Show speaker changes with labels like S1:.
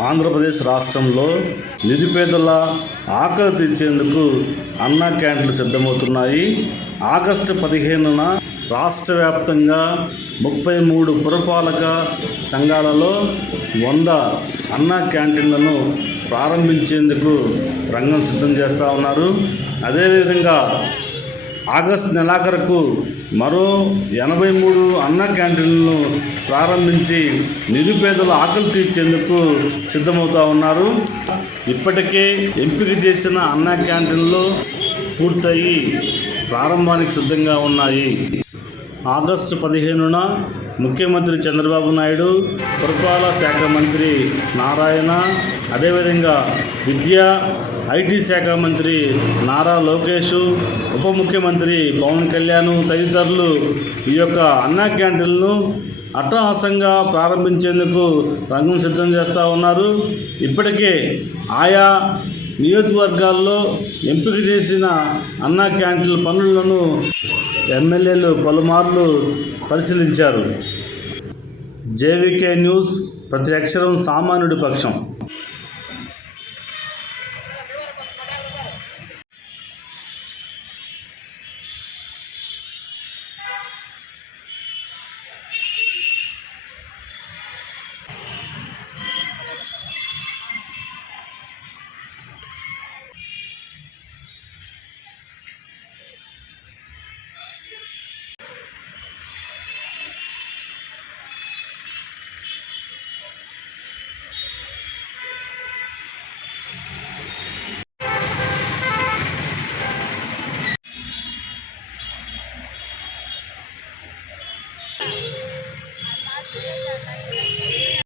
S1: ఆంధ్రప్రదేశ్ రాష్ట్రంలో నిరుపేదల ఆకలి తీర్చేందుకు అన్నా క్యాంటీన్లు సిద్ధమవుతున్నాయి. ఆగస్టు పదిహేనున రాష్ట్ర వ్యాప్తంగా ముప్పై మూడు పురపాలక సంఘాలలో వంద అన్నా క్యాంటీన్లను ప్రారంభించేందుకు రంగం సిద్ధం చేస్తూ ఉన్నారు. అదేవిధంగా ఆగస్టు నెలాఖరుకు మరో ఎనభై మూడు అన్న క్యాంటీన్లను ప్రారంభించి నిరుపేదల ఆకలి తీర్చేందుకు సిద్ధమవుతా ఉన్నారు. ఇప్పటికే ఎంపిక చేసిన అన్న క్యాంటీన్లు పూర్తయి ప్రారంభానికి సిద్ధంగా ఉన్నాయి. ఆగస్టు పదిహేనున ముఖ్యమంత్రి చంద్రబాబు నాయుడు పురపాలక శాఖ మంత్రి నారాయణ అదేవిధంగా విద్యా ఐటీ శాఖ మంత్రి నారా లోకేష్ ఉప ముఖ్యమంత్రి పవన్ కళ్యాణ్ తదితరులు ఈ యొక్క అన్నా క్యాంటీన్లను అట్టహాసంగా ప్రారంభించేందుకు రంగం సిద్ధం చేస్తూ ఉన్నారు. ఇప్పటికే ఆయా నియోజకవర్గాల్లో ఎంపిక చేసిన అన్నా క్యాంటీన్ల పనులను ఎమ్మెల్యేలు పలుమార్లు పరిశీలించారు. జేవికే న్యూస్ ప్రతి అక్షరం సామాన్యుడి పక్షం.